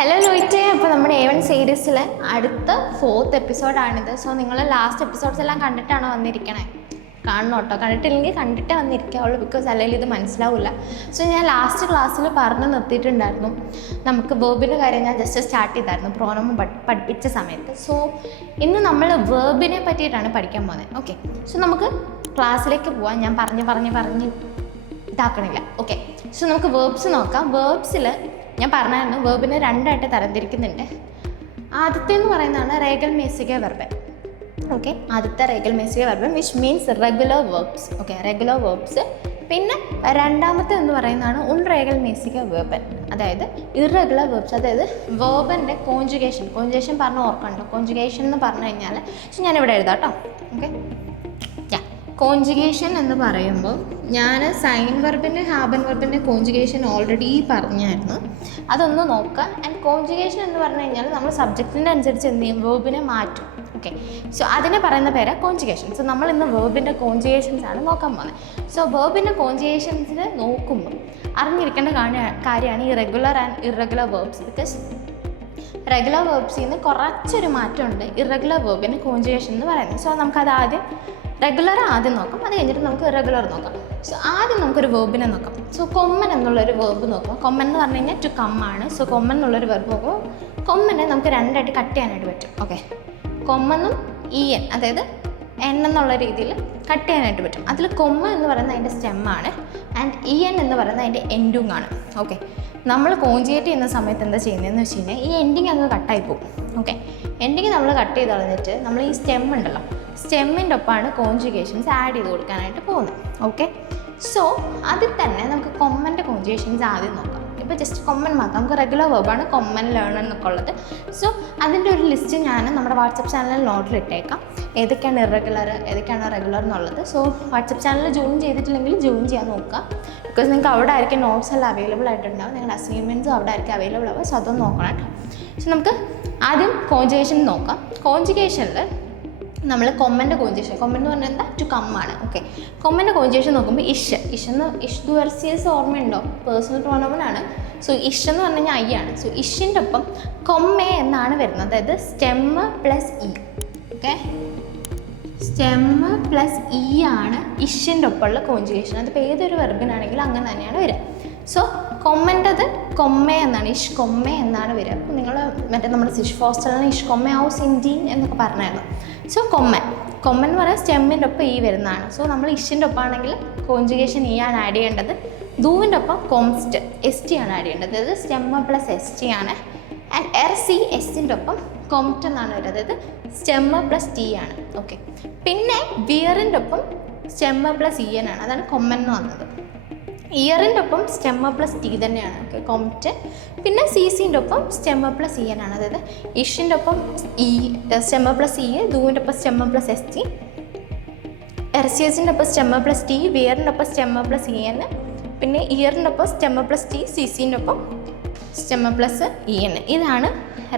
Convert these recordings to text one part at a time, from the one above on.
Hello ലോയിറ്റെ, അപ്പോൾ നമ്മുടെ A1 സീരീസിലെ അടുത്ത 4th എപ്പിസോഡാണിത്. സോ നിങ്ങൾ ലാസ്റ്റ് എപ്പിസോഡ്സ് എല്ലാം കണ്ടിട്ടാണോ വന്നിരിക്കണേ? കാണണം കേട്ടോ. കണ്ടിട്ടില്ലെങ്കിൽ കണ്ടിട്ടേ വന്നിരിക്കാവുള്ളൂ, ബിക്കോസ് അല്ലെങ്കിൽ ഇത് മനസ്സിലാവില്ല. സോ ഞാൻ ലാസ്റ്റ് ക്ലാസ്സിൽ പറഞ്ഞ് നിർത്തിയിട്ടുണ്ടായിരുന്നു, നമുക്ക് വേർബിൻ്റെ കാര്യം ഞാൻ ജസ്റ്റ് സ്റ്റാർട്ട് ചെയ്തായിരുന്നു പ്രോനൗൺ പഠിപ്പിച്ച സമയത്ത്. സോ ഇന്ന് നമ്മൾ വേർബിനെ പറ്റിയിട്ടാണ് പഠിക്കാൻ പോകുന്നത്. ഓക്കെ, സോ നമുക്ക് ക്ലാസ്സിലേക്ക് പോവാം. ഞാൻ പറഞ്ഞ് ഇതാക്കണില്ല. ഓക്കെ, സോ നമുക്ക് വേർബ്സ് നോക്കാം. വേർബ്സിൽ ഞാൻ പറഞ്ഞായിരുന്നു വേർബിനെ രണ്ടായിട്ട് തരംതിരിക്കുന്നുണ്ട്. ആദ്യത്തെ എന്ന് പറയുന്നതാണ് റേഗൽ മേസിക വെർബൻ. ഓക്കെ, ആദ്യത്തെ റേഗൽ മേസിക വെർബൻ which means regular verbs. Okay, regular verbs. പിന്നെ രണ്ടാമത്തെ എന്ന് പറയുന്നതാണ് ഉൺറേഗൽ മേസിക വെർബൻ, അതായത് ഇറഗുലർ വേർബ്സ്. അതായത് വേർബൻ്റെ കോൺജുഗേഷൻ പറഞ്ഞ് ഓർക്കണ്ടോ? കോൺജുഗേഷൻ എന്ന് പറഞ്ഞു കഴിഞ്ഞാൽ ഞാനിവിടെ എഴുതാം കേട്ടോ. ഓക്കെ, കോൺജുഗേഷൻ എന്ന് പറയുമ്പോൾ ഞാൻ സൈൻ വെർബിൻ്റെ ഹാബൻ വെർബിൻ്റെ കോൺജുഗേഷൻ ഓൾറെഡി പറഞ്ഞായിരുന്നു, അതൊന്ന് നോക്കുക. ആൻഡ് കോൺജുഗേഷൻ എന്ന് പറഞ്ഞു കഴിഞ്ഞാൽ നമ്മൾ സബ്ജക്റ്റിൻ്റെ അനുസരിച്ച് എന്ത് ചെയ്യും? വേർബിനെ മാറ്റും. ഓക്കെ, സോ അതിനെ പറയുന്ന പേര് കോൺജുഗേഷൻ. സോ നമ്മൾ ഇന്ന് വേർബിൻ്റെ കോൺജുഗേഷൻസ് ആണ് നോക്കാൻ പോകുന്നത്. സോ വേർബിൻ്റെ കോൺജുഗേഷൻസിൽ നോക്കുമ്പോൾ അറിഞ്ഞിരിക്കേണ്ട കാര്യമാണ് ഈ regular and irregular verbs. Because റെഗുലർ വേർബ്സിൽ നിന്ന് കുറച്ചൊരു മാറ്റമുണ്ട് ഇറഗുലർ വേർബിന് കോൺജുഗേഷൻ എന്ന് പറയുന്നത്. സോ നമുക്കത് റെഗുലർ ആദ്യം നോക്കാം, അത് കഴിഞ്ഞിട്ട് നമുക്ക് ഇറഗുലർ നോക്കാം. സോ ആദ്യം നമുക്കൊരു വേർബിനെ നോക്കാം. സോ കൊമ്മൻ എന്നുള്ളൊരു വേർബ് നോക്കാം. കൊമ്മൻ എന്ന് പറഞ്ഞു കഴിഞ്ഞാൽ ടു കം ആണ്. സോ കൊമ്മൻ എന്നുള്ളൊരു വെർബ് നോക്കുമ്പോൾ കൊമ്മനെ നമുക്ക് രണ്ടായിട്ട് കട്ട് ചെയ്യാനായിട്ട് പറ്റും. ഓക്കെ, കൊമ്മെന്നും EN, അതായത് N എന്നുള്ള രീതിയിൽ കട്ട് ചെയ്യാനായിട്ട് പറ്റും. അതിൽ കൊമ്മ എന്ന് പറയുന്നത് അതിൻ്റെ സ്റ്റെമ്മാണ് ആൻഡ് EN എന്ന് പറയുന്നത് അതിൻ്റെ എൻഡിങ് ആണ്. ഓക്കെ, നമ്മൾ കോൺജുഗേറ്റ് ചെയ്യുന്ന സമയത്ത് എന്താ ചെയ്യുന്നതെന്ന് വെച്ച് കഴിഞ്ഞാൽ ഈ എൻഡിങ് അങ്ങ് കട്ടായി പോകും. ഓക്കെ, എൻഡിങ് നമ്മൾ കട്ട് ചെയ്ത് കളഞ്ഞിട്ട് നമ്മൾ ഈ സ്റ്റെം ഉണ്ടല്ലോ, സ്റ്റെമ്മിൻ്റെ ഒപ്പമാണ് കോൺജുഗേഷൻസ് ആഡ് ചെയ്ത് കൊടുക്കാനായിട്ട് പോകുന്നത്. ഓക്കെ, സോ അതിൽ തന്നെ നമുക്ക് കൊമ്മൻ്റെ കോൺജുഗേഷൻസ് ആദ്യം നോക്കാം. ഇപ്പോൾ ജസ്റ്റ് കൊമ്മൻ മാത്രം, നമുക്ക് റെഗുലർ വേർബാണ് കൊമ്മൻ ലേണർ എന്നൊക്കെ ഉള്ളത്. സോ അതിൻ്റെ ഒരു ലിസ്റ്റ് ഞാൻ നമ്മുടെ വാട്സപ്പ് ചാനലിൽ നോട്ടിൽ ഇട്ടേക്കാം, ഏതൊക്കെയാണ് ഇറഗുലർ ഏതൊക്കെയാണ് റെഗുലർ എന്നുള്ളത്. സോ വാട്സപ്പ് ചാനലിൽ ജോയിൻ ചെയ്തിട്ടില്ലെങ്കിൽ ജോയിൻ ചെയ്യാൻ നോക്കുക, ബിക്കോസ് നിങ്ങൾക്ക് അവിടെ ആയിരിക്കും നോട്ട്സ് എല്ലാം അവൈലബിൾ ആയിട്ടുണ്ടാവും, നിങ്ങളുടെ അസൈൻമെൻറ്റ്സും അവിടെ ആയിരിക്കും അവൈലബിൾ ആവുക. സോ അതൊന്നും നോക്കണം കേട്ടോ. സോ നമുക്ക് ആദ്യം കോൺജുഗേഷൻ നോക്കാം. കോൺജുഗേഷനിൽ നമ്മൾ കൊമ്മൻ്റെ കോൺജുഗേഷൻ, കൊമ്മൻ എന്ന് പറഞ്ഞാൽ എന്താ? ടു കം ആണ്. ഓക്കെ, കൊമ്മൻ്റെ കോൺജുഗേഷൻ നോക്കുമ്പോൾ ഇഷ് ദുവർസിയസ് ഓർമ്മയുണ്ടോ? പേഴ്സണൽ പ്രോനൗൺ ആണ്. സോ ഇഷ് എന്ന് പറഞ്ഞു കഴിഞ്ഞാൽ ഐ ആണ്. സോ ഇഷിൻ്റെ ഒപ്പം കൊമ്മേ എന്നാണ് വരുന്നത്, അതായത് stem plus E. Okay, stem plus E ആണ് ഇഷിൻ്റെ ഒപ്പമുള്ള കോൺജുഗേഷൻ. അതിപ്പോൾ ഏതൊരു വെർബിനാണെങ്കിലും അങ്ങനെ തന്നെയാണ് വരിക. സോ കൊമ്മൻ്റെത് കൊമ്മേ എന്നാണ്, ഇഷ് കൊമ്മേ എന്നാണ് വരിക. അപ്പോൾ നിങ്ങൾ മറ്റേ നമ്മുടെ സിഷ് ഫോസ്റ്ററിന് ഇഷ് കൊമ്മേ ഹൗസ് ഇൻഡീൻ എന്നൊക്കെ പറഞ്ഞായിരുന്നു. സോ കൊമ്മൻ എന്ന് പറയാൻ സ്റ്റെമ്മിൻ്റെ ഒപ്പം ഇ വരുന്നതാണ്. സോ നമ്മൾ ഇഷിൻ്റെ ഒപ്പമാണെങ്കിൽ കോൺജുഗേഷൻ ഇ ആണ് ആഡ് ചെയ്യേണ്ടത്. ദൂവിൻ്റെ ഒപ്പം കോംസ്റ്റ് ST ആണ് ആഡ് ചെയ്യേണ്ടത്, അതായത് സ്റ്റെമ്മ പ്ലസ് ST ആണ്. ആൻഡ് RCSൻ്റെ ഒപ്പം കോംറ്റ് എന്നാണ് വരുന്നത്, അതായത് സ്റ്റെമ്മ പ്ലസ് T ആണ്. ഓക്കെ, പിന്നെ വിയറിൻ്റെ ഒപ്പം സ്റ്റെമ്മ പ്ലസ് EN ആണ്, അതാണ് കൊമ്മൻ എന്ന് വന്നത്. ഇയറിൻ്റെ ഒപ്പം സ്റ്റെമ്മ പ്ലസ് T തന്നെയാണ്. ഓക്കെ, കോംറ്റ്. പിന്നെ CCൻ്റെ ഒപ്പം സ്റ്റെമ്മ പ്ലസ് EN ആണ്, അതായത് ഇഷിൻ്റെ ഒപ്പം സ്റ്റെമ്മ പ്ലസ് E, ദൂവിൻ്റെ ഒപ്പം സ്റ്റെമ്മ പ്ലസ് ST, RCSൻ്റെ ഒപ്പം സ്റ്റെമ്മ പ്ലസ് T, വിയറിൻ്റെ ഒപ്പം സ്റ്റെമ്മ പ്ലസ് EN, പിന്നെ ഇയറിൻ്റെ ഒപ്പം സ്റ്റെമ്മ പ്ലസ് T, CCൻ്റെ ഒപ്പം സ്റ്റെമ്മ പ്ലസ് EN. ഇതാണ്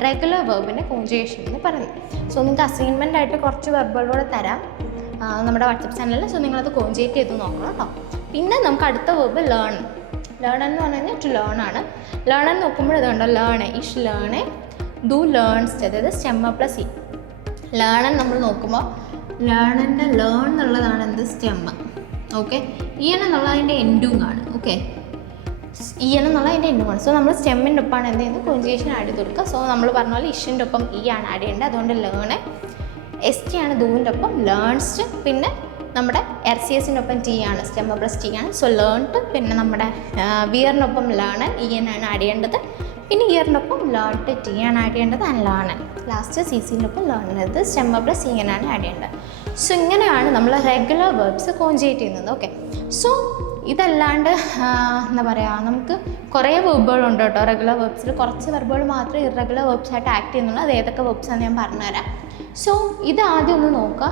റെഗുലർ വേർബിൻ്റെ കോൺജുഗേഷൻ എന്ന് പറയുന്നത്. സോ നിങ്ങൾക്ക് അസൈൻമെൻ്റ് ആയിട്ട് കുറച്ച് വെർബുകളൂടെ തരാം നമ്മുടെ വാട്സപ്പ് ചാനലിൽ. സോ നിങ്ങളത് കോൺജുഗേറ്റ് ചെയ്ത് നോക്കണം കേട്ടോ. പിന്നെ നമുക്ക് അടുത്ത വേർബ് ലേൺ എന്ന് പറഞ്ഞു കഴിഞ്ഞാൽ ടു ലേൺ ആണ്. ലേൺ നോക്കുമ്പോൾ ഇതുണ്ടോ, ഇഷ് ലേൺ, ഡു ലേൺസ്, അതായത് സ്റ്റെമ്മ പ്ലസ് ഇ. ലേൺ നമ്മൾ നോക്കുമ്പോൾ ലേണിൻ്റെ ലേൺ എന്നുള്ളതാണ് എന്ത്? സ്റ്റെമ്മ്. ഓക്കെ, EN എന്നുള്ള അതിൻ്റെ എൻഡിങ് ആണ്. ഓക്കെ, EN എന്നുള്ള അതിൻ്റെ എൻഡിങ് ആണ്. സോ നമ്മൾ സ്റ്റെമ്മിൻ്റെ ഒപ്പമാണ് എന്ത് ചെയ്യുന്നത്? കോൺജുഗേഷൻ ആഡ് ചെയ്ത് കൊടുക്കുക. സോ നമ്മൾ പറഞ്ഞ പോലെ ഇഷിൻ്റെ ഒപ്പം E ആണ് ആഡ് ചെയ്യേണ്ടത്, അതുകൊണ്ട് ലേൺ. ST ആണ് ദൂവിൻ്റെ ഒപ്പം ലേൺസ്റ്റ്. പിന്നെ നമ്മുടെ RCSൻ്റെ ഒപ്പം T ആണ്, സ്റ്റെമ്മ പ്ലസ് T ആണ്. So learned. പിന്നെ നമ്മുടെ വിയറിനൊപ്പം ലേൺ EN ആണ് ആഡ് ചെയ്യേണ്ടത്. പിന്നെ ഇയറിനൊപ്പം ലേൺഡ് T ആണ് ആഡ് ചെയ്യേണ്ടത് ആൻഡ് ലേൺ. ലാസ്റ്റ് CCൻ്റെ ഒപ്പം ലേൺ, അതായത് സ്റ്റെമ്മ പ്ലസ് EN ആണ് ആഡ് ചെയ്യേണ്ടത്. സോ ഇങ്ങനെയാണ് നമ്മൾ റെഗുലർ വേർബ്സ് കോൺജുഗേറ്റ് ചെയ്യുന്നത്. ഓക്കെ, സോ ഇതല്ലാണ്ട് എന്താ പറയുക, നമുക്ക് കുറേ വെർബുകളുണ്ട് കേട്ടോ റെഗുലർ വേർബ്സിൽ. കുറച്ച് വെർബുകൾ മാത്രമേ ഇറഗുലർ വേർബ്സ് ആയിട്ട് ആക്ട് ചെയ്യുന്നുള്ളൂ. അത് ഏതൊക്കെ വേർബ്സാണെന്ന് ഞാൻ പറഞ്ഞുതരാം. സോ ഇത് ആദ്യം ഒന്ന് നോക്കുക,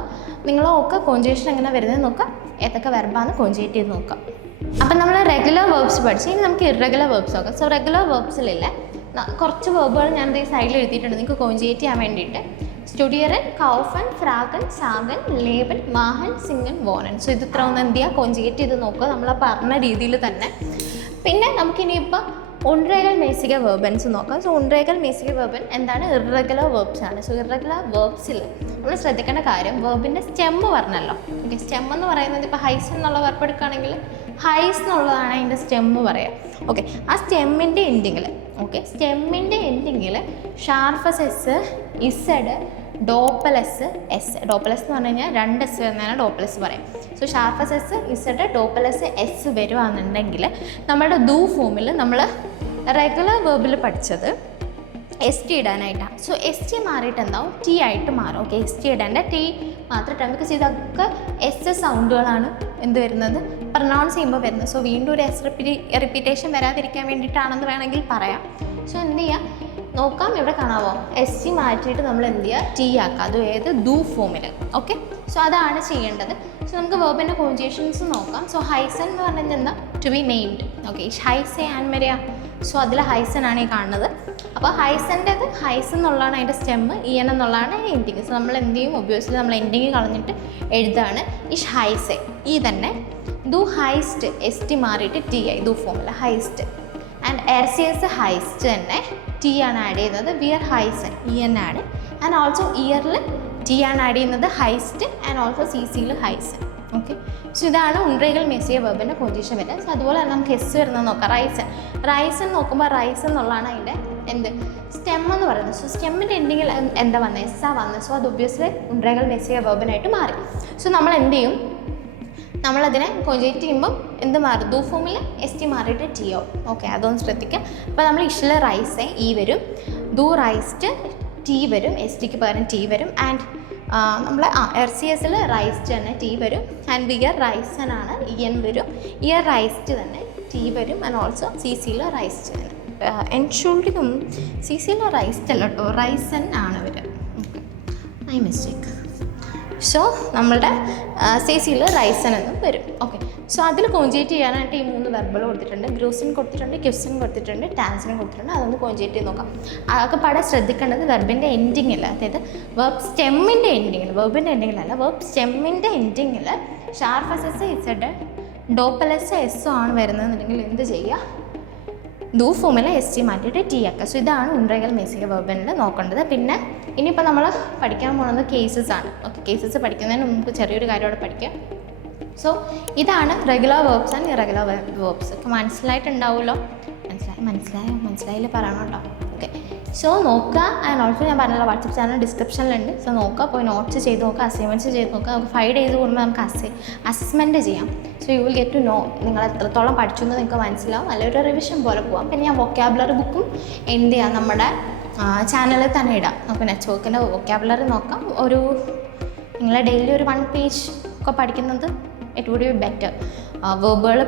നിങ്ങൾ നോക്കുക കോൺജുഗേഷൻ എങ്ങനെ വരുന്നത് നോക്കുക, ഏതൊക്കെ വെർബാണ് കോൺജുഗേറ്റ് ചെയ്ത് നോക്കുക. അപ്പം നമ്മൾ റെഗുലർ വേർബ്സ് പഠിച്ചു, ഇനി നമുക്ക് ഇറഗുലർ വേർബ്സ് നോക്കാം. സോ റെഗുലർ വേർബ്സിലില്ല കുറച്ച് വേർബുകൾ ഞാൻ ഈ സൈഡിൽ എഴുതിയിട്ടുണ്ട് നിങ്ങൾക്ക് കോൺജുഗേറ്റ് ചെയ്യാൻ വേണ്ടിയിട്ട്. സ്റ്റുഡിയറൻ, കൗഫൻ, ഫ്രാഗൻ, സാഗൻ, ലേബൻ, മാഹൻ, സിംഗൻ, വോനൻ. സോ ഇത് ഇത്ര ഒന്ന് എന്ത് ചെയ്യുക, കോൺജുഗേറ്റ് ചെയ്ത് നോക്കുക നമ്മൾ പറഞ്ഞ രീതിയിൽ തന്നെ. പിന്നെ നമുക്കിനിയിപ്പോൾ ഉൺറേഗൽ മേസിക വെർബൻസ് നോക്കാം. സോ ഉൺറേഗൽ മേസിക വെർബൻ എന്താണ്? ഇറഗുലർ വെർബ്സ് ആണ്. സോ ഇറഗുലർ വെർബ്സിൽ നമ്മൾ ശ്രദ്ധിക്കേണ്ട കാര്യം വെർബിൻ്റെ സ്റ്റെമ്മ് പറഞ്ഞല്ലോ. ഓക്കെ, സ്റ്റെം എന്ന് പറയുന്നത് ഇപ്പോൾ ഹൈസ് എന്നുള്ള വെർബ് എടുക്കുകയാണെങ്കിൽ ഹൈസ് എന്നുള്ളതാണ് അതിൻ്റെ സ്റ്റെമ്മ് പറയാം. ഓക്കെ, ആ സ്റ്റെമ്മിൻ്റെ എൻഡിങ്ങിൽ സ്റ്റെമ്മിൻ്റെ എൻഡിങ്ങിൽ ഷാർഫസ് എസ്, ഇസഡ്, ഡോപ്പലസ് എസ്. ഡോപ്പലസ് എന്ന് പറഞ്ഞു കഴിഞ്ഞാൽ 2 എസ് വരുന്നതാണ് ഡോപ്പലസ് പറയാം. സോ ഷാർഫസ് എസ്, ഇസഡ്, ഡോപ്പലസ് എസ് വരുവാണെന്നുണ്ടെങ്കിൽ നമ്മുടെ ദൂ ഫോമിൽ നമ്മൾ റെഗുലർ വെർബിൽ പഠിച്ചത് എസ് ടി ഇടാനായിട്ടാണ്. സോ എസ് ടി മാറിയിട്ട് എന്താവും? ടി ആയിട്ട് മാറും. ഓക്കെ, എസ് ടി ഇടേണ്ട, ടി മാത്രം. ബിക്കോസ് ഇതൊക്കെ എസ് സൗണ്ടുകളാണ് എന്ത് വരുന്നത്, പ്രൊനൗൺസ് ചെയ്യുമ്പോൾ വരുന്നത്. സോ വീണ്ടും ഒരു എസ് റിപ്പീറ്റേഷൻ വരാതിരിക്കാൻ വേണ്ടിയിട്ടാണെന്ന് വേണമെങ്കിൽ പറയാം. സോ എന്ത് ചെയ്യുക, നോക്കാം, ഇവിടെ കാണാമോ, എസ് ടി മാറ്റിയിട്ട് നമ്മൾ എന്ത് ചെയ്യുക, ടി ആക്കുക. അതും ഏത് ദൂ ഫോമിൽ. ഓക്കെ, സോ അതാണ് ചെയ്യേണ്ടത്. സോ നമുക്ക് വെർബിൻ്റെ കോൺജുഗേഷൻസ് നോക്കാം. സോ ഹൈസൻ എന്ന് പറഞ്ഞാൽ എന്താ? To be named. ഓക്കെ, ഹൈസെ ആൻഡ് മരിയ. സോ അതിൽ ഹൈസൻ ആണ് ഈ കാണുന്നത്. അപ്പോൾ ഹൈസൻ്റെത് ഹൈസ് എന്നുള്ളതാണ് അതിൻ്റെ സ്റ്റെമ്മ്, ഇയൻ എന്നുള്ളതാണ് എൻഡിങ്. സോ നമ്മൾ എന്ത് ചെയ്യും, ഒബ്വിയസ്ലി നമ്മൾ എൻഡിങ് കളഞ്ഞിട്ട് എഴുതാണ് ഇഷ് ഹൈസെ. ഈ തന്നെ ദു ഹൈസ്റ്റ്, എസ് ടി മാറിയിട്ട് ടി ആയി ദു ഫോമിൽ heist. And er C S heist തന്നെ ടി ആണ് ആഡ് ചെയ്യുന്നത്. വിയർ ഹൈസൻ, ഇ എൻ ആണ്. ആൻഡ് ഓൾസോ ഇയറിൽ ടി ആണ് ആഡ് ചെയ്യുന്നത്, ഹൈസ്റ്റ്. ആൻഡ് ഓൾസോ സി സിയിൽ ഹൈസൻ. ഓക്കെ, സോ ഇതാണ് ഉൺറേഗൽ മേസിയ വെർബിൻ്റെ പൊസിഷൻ വരിക. സോ അതുപോലെ തന്നെ നമുക്ക് എസ് വരുന്നത് നോക്കാം. റൈസൻ. റൈസൻ നോക്കുമ്പോൾ റൈസ് എന്നുള്ളതാണ് അതിൻ്റെ എന്ത്, സ്റ്റെം എന്ന് പറയുന്നത്. സോ സ്റ്റെമ്മിൻ്റെ എൻഡിങ്ങിൽ എന്താ വന്നത്, എസ് ആ വന്നത്. സോ അത് ഒബ്വിയസ്ലി ഉൺറേഗൽ മേസിയ വെർബിനായിട്ട് മാറി. സോ നമ്മൾ എന്ത് ചെയ്യും, നമ്മളതിനെ കോൺജുഗേറ്റ് ചെയ്യുമ്പോൾ എന്ത് മാറും, ദൂ ഫോമിൽ എസ് ടി മാറിയിട്ട് ടി ആവും. ഓക്കെ, അതൊന്ന് ശ്രദ്ധിക്കുക. അപ്പോൾ നമ്മൾ ഇഷിൽ റൈസ് ഇ വരും, ദൂ റൈസ്റ്റ് ടി വരും, എസ് ടിക്ക് പകരം ടി വരും. ആൻഡ് നമ്മൾ എർ സി എസിൽ റൈസ്റ്റ് തന്നെ ടി വരും. ആൻഡ് വിയർ റൈസൻ ആണ്, ഇ എൻ വരും. ഇയർ റൈസ്റ്റ് തന്നെ ടി വരും. ആൻഡ് ഓൾസോ സി സിയിൽ റൈസ്റ്റ് തന്നെ. എൻഷുൾഡിക്കും സി സിയിൽ റൈസ്റ്റ് അല്ല കേട്ടോ, റൈസൻ ആണ് വരിക. Okay, I mistake. സോ നമ്മളുടെ സി സിയിൽ റൈസൻ എന്നും വരും. ഓക്കെ, സോ അതിൽ കോൺജുഗേറ്റ് ചെയ്യാനായിട്ട് ഈ 3 വെർബുകൾ കൊടുത്തിട്ടുണ്ട്. ഗ്രൂസിൻ കൊടുത്തിട്ടുണ്ട്, ക്യുസിൻ കൊടുത്തിട്ടുണ്ട്, ടാൻസിനും കൊടുത്തിട്ടുണ്ട്. അതൊന്ന് കോൺജുഗേറ്റ് ചെയ്ത് നോക്കാം. അതൊക്കെ പാടെ ശ്രദ്ധിക്കേണ്ടത് വെർബിൻ്റെ എൻഡിങ്ങിൽ, അതായത് വെർബ് സ്റ്റെമ്മിൻ്റെ എൻഡിങ്ങിൽ, വെർബിൻ്റെ എൻഡിങ്ങിലല്ല, വെർബ് സ്റ്റെമ്മിൻ്റെ എൻഡിങ്ങിൽ ഷാർഫസ് എസ്, ഇസഡ്, ഡോപ്പലസ് എസ്സോ ആണ് വരുന്നതെന്നുണ്ടെങ്കിൽ എന്ത് ചെയ്യുക, ദൂ ഫോമിൽ എസ് ടി മാറ്റിയിട്ട് ടി ആക്കുക. സോ ഇതാണ് ഉൺറേഗൽ മേസിക വെർബിനിൽ നോക്കേണ്ടത്. പിന്നെ ഇനിയിപ്പോൾ നമ്മൾ പഠിക്കാൻ പോകുന്നത് കേസസ് ആണ്. ഓക്കെ, കേസസ് പഠിക്കുന്നതിന് മുമ്പ് ചെറിയൊരു കാര്യം അവിടെ പഠിക്കാം. സോ ഇതാണ് regular verbs and irregular verbs. ഒക്കെ മനസ്സിലായിട്ടുണ്ടാവുമല്ലോ. മനസ്സിലായില്ല പറയണം കേട്ടോ. ഓക്കെ, സോ നോക്കുക. ആൻഡ് ഓൾസോ ഞാൻ പറഞ്ഞല്ലോ വാട്സപ്പ് ചാനൽ ഡിസ്ക്രിപ്ഷനിലുണ്ട്. സോ നോക്കുക, പോയി നോട്ട്സ് ചെയ്ത് നോക്കുക, അസൈൻമെൻറ്റ്സ് ചെയ്ത് നോക്കുക. നമുക്ക് 5 days കൂടുമ്പോൾ നമുക്ക് അസസ്മെൻറ്റ് ചെയ്യാം. So you will get to know നിങ്ങൾ എത്രത്തോളം പഠിച്ചു എന്ന് നിങ്ങൾക്ക് മനസ്സിലാവും. അല്ലെങ്കിൽ ഒരു റിവിഷൻ പോലെ പോകാം. പിന്നെ ഞാൻ വൊക്കാബുലറി ബുക്കും എന്ത് ചെയ്യാം, നമ്മുടെ ചാനലിൽ തന്നെ ഇടാം. നമുക്ക് നെറ്റ് വർക്കിൻ്റെ വൊക്കാബുലറി നോക്കാം. നിങ്ങൾ ഡെയിലി ഒരു 1 page ഒക്കെ പഠിക്കുന്നത് ഇറ്റ് വുഡ് ബി ബെറ്റർ. വെർബുകൾ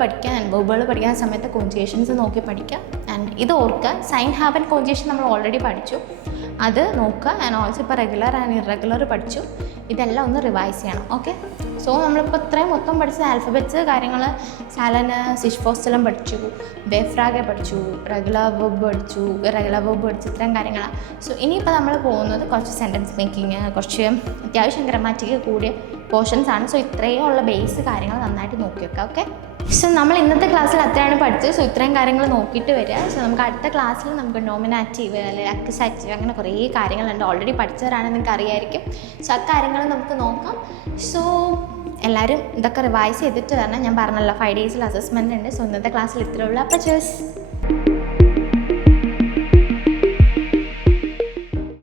പഠിക്കാൻ സമയത്ത് കോൺജുഗേഷൻസ് നോക്കി പഠിക്കുക. ആൻഡ് ഇത് ഓർക്കുക, സൈൻ ഹാവ് ആൻഡ് കോൺജുഗേഷൻ നമ്മൾ ഓൾറെഡി പഠിച്ചു, അത് നോക്കുക. ആൻഡ് ഓൾസോ ഇപ്പോൾ റെഗുലർ ആൻഡ് ഇറഗുലർ പഠിച്ചു. ഇതെല്ലാം ഒന്ന് റിവൈസ് ചെയ്യണം. ഓക്കെ, സോ നമ്മളിപ്പോൾ ഇത്രയും മൊത്തം പഠിച്ച ആൽഫബറ്റ്സ് കാര്യങ്ങൾ, സാലന്, സിഷ്ഫോസ്റ്റലം പഠിച്ചു, ബെഫ്രാഗെ പഠിച്ചു, റെഗുലർ വെർബ് പഠിച്ചു, ഇറഗുലർ വെർബ് പഠിച്ചു, ഇത്രയും കാര്യങ്ങളാണ്. സോ ഇനിയിപ്പോൾ നമ്മൾ പോകുന്നത് കുറച്ച് സെൻറ്റൻസ് മേക്കിങ്, കുറച്ച് അത്യാവശ്യം ഗ്രാമാറ്റിക് കൂടിയ പോർഷൻസ് ആണ്. സോ ഇത്രയും ഉള്ള ബേസ് കാര്യങ്ങൾ നന്നായിട്ട് നോക്കി വെക്കുക. ഓക്കെ, സോ നമ്മൾ ഇന്നത്തെ ക്ലാസ്സിൽ അത്രയാണ് പഠിച്ചത്. സോ ഇത്രയും കാര്യങ്ങൾ നോക്കിയിട്ട് വരിക. സോ നമുക്ക് അടുത്ത ക്ലാസ്സിൽ നമുക്ക് നോമിനാറ്റീവ് അല്ലെങ്കിൽ അക്യുസാറ്റീവ് അങ്ങനെ കുറേ കാര്യങ്ങളുണ്ട്. ഓൾറെഡി പഠിച്ചവരാണെന്ന് നിങ്ങൾക്ക് അറിയായിരിക്കും. സോ ആ കാര്യങ്ങൾ നമുക്ക് നോക്കാം. സോ എല്ലാവരും ഇതൊക്കെ റിവൈസ് ചെയ്തിട്ട് തന്നെ, ഞാൻ പറഞ്ഞല്ലോ 5 days അസസ്മെൻ്റ് ഉണ്ട്. സോ ഇന്നത്തെ ക്ലാസ്സിൽ ഇത്രയേ ഉള്ളൂ. അപ്പോൾ